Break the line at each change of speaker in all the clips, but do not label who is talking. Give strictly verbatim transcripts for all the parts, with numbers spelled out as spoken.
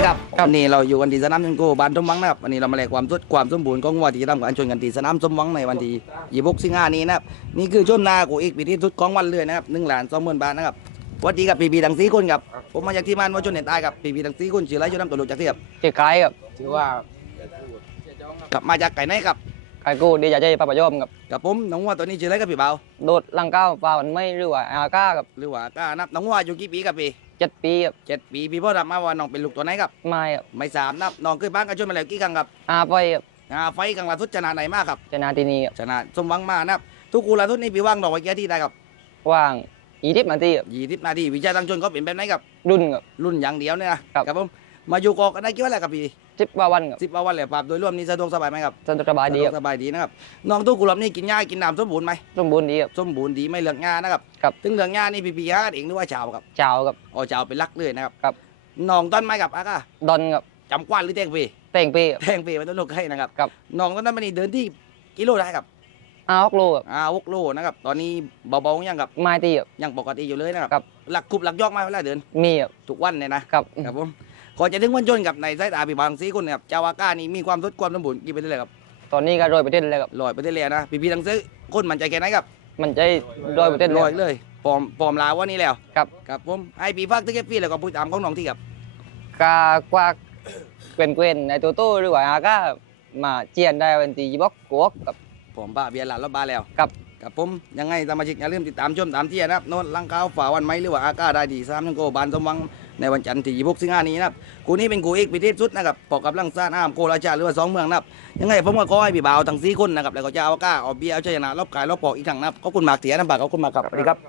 ครับวันนี้เราอยู่กันที่สนามชนโกบ้านสมหวังนะครับวันนี้เรามาแลกความสดความสมบูรณ์ของวัวที่จะทำการชนกันที่สนามสมหวังในวันที่ยี่สิบหกสิงหาคมนี้นะครับนี่คือชมนากูอีกปีที่สุดของวันเลยนะครับหนึ่งล้านสองหมื่นบาทนะครับสวัสดีกับปีบีทั้งสี่คนครับผมมาจากที่มันวัวชนเน็ตใต้ครับปีบีทั้งสี่คนชื่ออะไรชื่อน้ำตัวลูกจากที่ครับ
เจ๊ไก่ครับ
ถือว่า
กับมาจากไก่ไหนครับ
ไก่กูดีใจใจป้าประยอมครับ
กับผมน้องวัวตัวนี้ชื่ออะไรครับพี่เบา
โดดลังก้าวฟ้ามันไม่หรือว่าอาก้าครับ
หรือว่าก้านับน้องวัวอยู่กี่ปีครับพี่
เจ็ดปีครับ
เจ็ดปีพี่พ่อทำมาว่าน้องเป็นลูกตัวไหนครับ
ไม่ครับ
ไม่สามนับน้องเคยบ้านกันชนมาแล้วกี่ครั้งครับ
อาไปครับ
อ่าไฟกลางล่าสุดชนะไหนมากครับ
ชนะที่นี่ครับ
ชนะสมหวังมากนะครับทุกคูล่าสุดนี่พี่ว่างดอกไว้แก่ที่ได้ครับ
ว่างยี่สิบนาทีครับ
ยี่สิบนาทีวิจัยตั้งชนเขาเป็นแบบไหนครับ
รุ่นครับ
รุ่นอย่างเดียวเนี่ยนะครับ ครับผมมาอยู่กอกกันได้กี่วันแล้วครับพี่
สิบกว่าวันครับ
สิบวันแล้วปรับโดยรวมนี่สะดวกสบายไหมครับ
สะดวกสบายดีค
สะด
รับ
วกสบายดีนะครับน้องทุกคูล่านี่กินหญ้ากินน้ำสมบูรณ์ไหม
สมบูรณ์ดีครับ
สมบูรณ์ดีไม่เหลืองงานะครับ
ครับ
ถึงเหลืองงานี่พี่พี่หากันเองหรือว่าชาวครับ
เจ้าครับ
อ๋อชาวเป็นลักเลยนะครับ
ครับ
น้องต้นไม้กับอาก้า
ดอนครับ
จำกว้านหรือแตงปี
เต่งปีครับ
แทงปีมันต้องลงให้นะครับ
ครับ
น้องต้นนั้นมันนี่เดินที่กิโลได้ครับ
อาฮอกโลครับ
อ่าหกโลนะครับตอนนี้เบาๆยังครับ
ไม้ตีครับ
ยังปกติอยู่เลยนะครับ
ครับ
หลักคุบหลักยอกมาเวลาเดิน
มีครับ
ทุกวันเนี่ยนะครับ ครับผมก่อนจะถึงวันยนต์กับในสายตาพี่บางสีคนเนี่ยครับจาวาก้านี่มีความสดความสมบูรณ์กี่เปอร์เซ็นต์เลยครับ
ตอนนี้ก็โรยประเทศเลยครับ
ร้อยเปอร์เซ็นต์เลยนะพี่พี่ทั้งซื้อคนมั่นใจแค่ไหนครับ
มันใจโรยประเทศเล
ร้อย
ย
เลยปลอมปลอมลาวว่านี่แล้ว
ครับ
ครับผมให้พี่ฟักตึกเอฟพี่แล้วก็พูดตามของน้องที่ครับ
กากว่าเกวนเกวนในตัวโตหรือว่าอาก้ามาเจียนได้เป็นตีบล็อกกวกกับ
ผมป้าเบียร์หลานรถบ้านแล้ว
ครับ
ครับผมยังไงสมาชิกอย่าลืมติดตามชมตามเที่ยนะครับโน้นลังก้าวฝ่าวันไหมหรือว่าอาก้าได้ดีสามยังโกบานสมหวังในวันจันทร์ที่ยี่สิบหกสิงหาคมนี้นะครับกูนี้เป็นกูเอกพิเทศสุดนะครับปอกกับลังซ่านอ้ามโกราชาหรือว่าสองเมืองนะครับยังไงผมก็ขอให้พี่บ่าวทั้งสี่คนนะครับแล้วก็เจ้าอาก้าเอาเบียร์เอาชัยชนะรอบกายรอบปอกอีกครั้งนะครับขอบคุณมากเถียนะปากขอบคุณมากครับสวัสดีครับ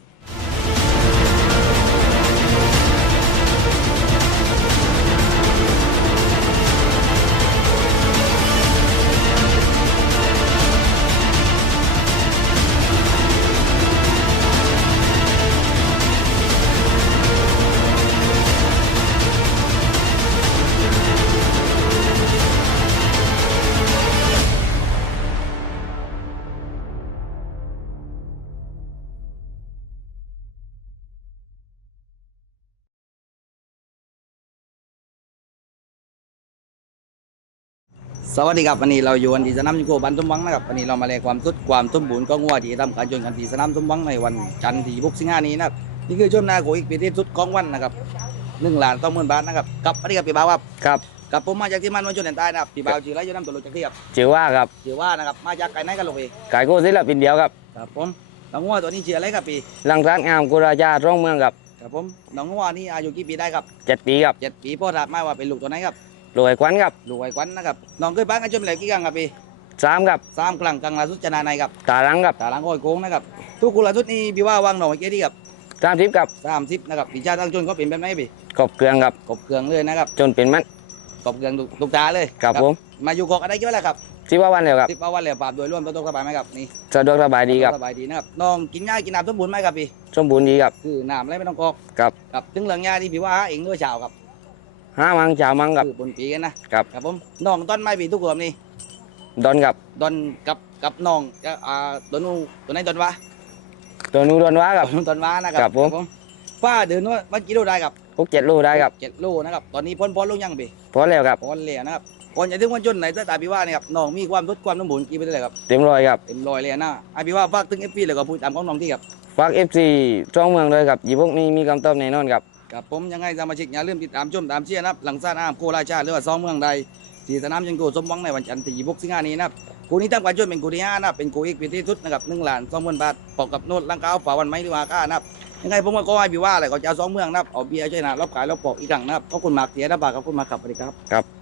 สวัสดีครับวันนี้เราอยู่กันที่สนามยิงโกบันสมหวังนะครับวันนี้เรามาแลกความสดความสมบูรณ์ของวัวที่ทำการชนกันที่สนามสมหวังในวันจันทร์ที่ยี่สิบหกสิงหาคมนี้นะครับนี่คือชมนาโกอีกปีที่สุดของวันนะครับหนึ่งล้านสองหมื่นบาทนะครับกับสวัสดีครับพี่บ่าวครับ
ครับ
กับผมมาจากที่มันวันชนแดนใต้นะครับพี่บ่าวชื่ออะไรอยู่น้ำตัวลูกจากที่ครับ
ชื่อว่าครับ
ชื่อว่านะครับมาจากไก่ไหนกันลูกพี่
ไก่กูศิลปินเดียวครับ
ครับผมน้องวัวตัวนี้ชื่ออะไรครับพี่
ลังร้านงามกุราชาร่องเมืองครับ
ครับผมน้องวัวนี่อายุกี่ปีได้ครับ
เจ็ดปีครับ
เจ็ดปีพ่อถามมาว่าเป็นลูกตัวไหนครับ
รวยควันครับ
ลูกไอ้ควันนะครับน้องเคยบ้านกันชมแล้วกี่ครั้งครับพี่
สามครับ
สามครั้งครั้งล่าสุดชนะในครับ
ตาลังครับ
ตาลังโอยโค้งนะครับทุกคนล่าสุดนี่พี่ว่าวางหน่อยเกี้ที่ครับ
สามสิบครับ
สามสิบนะครับปีชาตั้งชนก็เป็นแบบไหนพี่
กบเครื่องครับ
กบเครื่องเลยนะครับ
จนเป็นมัด
กบเครื่องทุกตาเลย
ครับผม
มาอยู่กอกอะไรกี่วันแล้วครับ
สิบว่าวันแล้วครับ
สิบวันแล้วปราบโดยรวมตัวสบายไหมครับนี่
สะดวกสบายดีครับ
สบายดีนะครับน้องกินหญ้ากินน้ำสมบูรณ์ไหมครับพี่
สมบูรณ์ดีครับ
คือน้ำอะไรไม่ต้องกอก
ครับ
ครับถึงเรื่องหญ้าที่พี่ว่าหาเองด้วยชาวครับ
ห้ามังชาวมังครับ
คือบนปีกันนะครับ ครับผมน้องต้นไม้พี่ทุกคนนี่
ดอนครับ
ดอนกับกับน้องจะอ่าตัวนู้นตัวไหนดอนวะ
ตัวนูดอนว้าครับ
ดอนวะนะครับ
ครับผม
ป้าเดินว่าวันกิโลได้ครับ
พวกเจ็ดลูกได้ครับ
เจ็ดโลนะครับตอนนี้พ้นพ้นลงยังพี่
พอแล้วครับ
พ้นเลยนะครับก่อนจะถึงวันจนไหนสายตาพี่ว่าเนี่ยครับน้องมีความทดความสมบูรณ์กี่เปอร์เซ็นต์เลยครับ
เต็มร้อยครับ
เต็มร้อยเลยนะไอพี่ว่าฝากถึงเอฟพีแล้วก็พูดตามของน้องที่ครับ
ฝากเอฟซีร่องเมืองเลยครับยี่พวกนี้มีคำตอบแน่นอนครับ
กับผมยังไงสมาชิกอย่าลืมติดตามชมตามเชียร์นะครับหลังซ่านอ้ามโคราชาหรือว่าซ้อมเมืองใดที่สนามยังโกสมหวังในวันจันทร์ที่ยี่สิบหกสิงหาคมนี้นะครับกูนี้ตั้งการชนเป็นกูที่ห้านะครับเป็นกูอีกปีที่สุดนะครับหนึ่งล้านสองหมื่นบาทปอกกับโน้ตลังกาวฝ่าวันไม้หรือว่าก้านะครับยังไงผมก็ขอให้พี่ว่าอะไรก็จะเอาซ้อมเมืองนะครับเอาเบียร์ช่วยนะรอบขายรอบปอกอีกครั้งนะครับขอบคุณมากเสียนะบาทขอบคุณมากครับสวัสดีครับ
ครับ